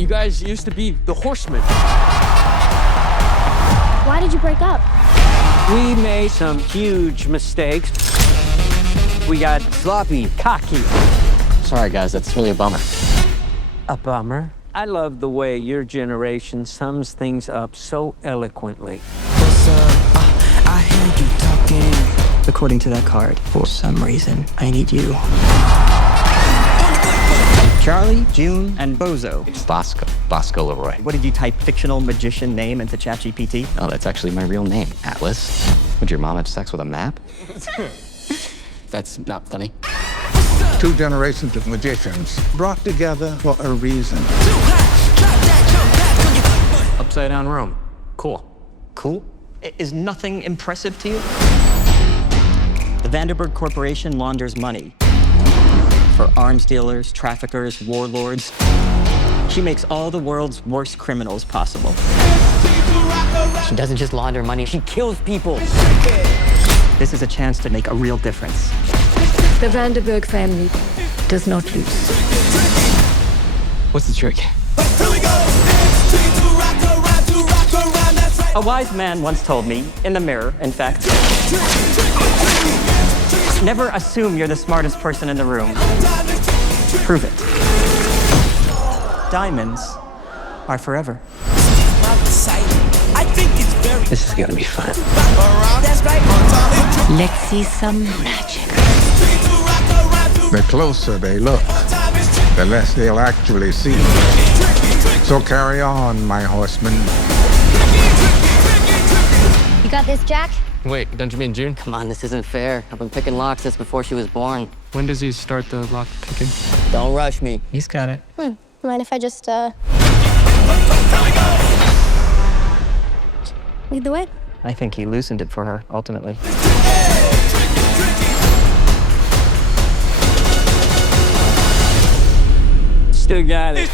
You guys used to be the Horsemen. Why did you break up? We made some huge mistakes. We got sloppy, cocky. Sorry, guys, that's really a bummer. A bummer? I love the way your generation sums things up so eloquently. What's up? I hear you talking. According to that card, for some reason, I need you. Charlie, June, and Bozo. It's Bosco Leroy. What did you type fictional magician name into ChatGPT? Oh, that's actually my real name, Atlas. Would your mom have sex with a map? That's not funny. Two generations of magicians brought together for a reason. Upside down Rome. Cool. Cool? Is nothing impressive to you? The Vanderburg Corporation launders money for arms dealers, traffickers, warlords. She makes all the world's worst criminals possible. She doesn't just launder money, she kills people. This is a chance to make a real difference. The Vanderburg family does not lose. What's the trick? A wise man once told me, in the mirror, in fact, never assume you're the smartest person in the room. Prove it. Diamonds are forever. This is gonna be fun. Let's see some magic. The closer they look, the less they'll actually see. So carry on, my horsemen. You got this, Jack? Wait, don't you mean June? Come on, this isn't fair. I've been picking locks since before she was born. When does he start the lock picking? Don't rush me. He's got it. Mind if I just, lead the way? I think he loosened it for her, ultimately. Still got it.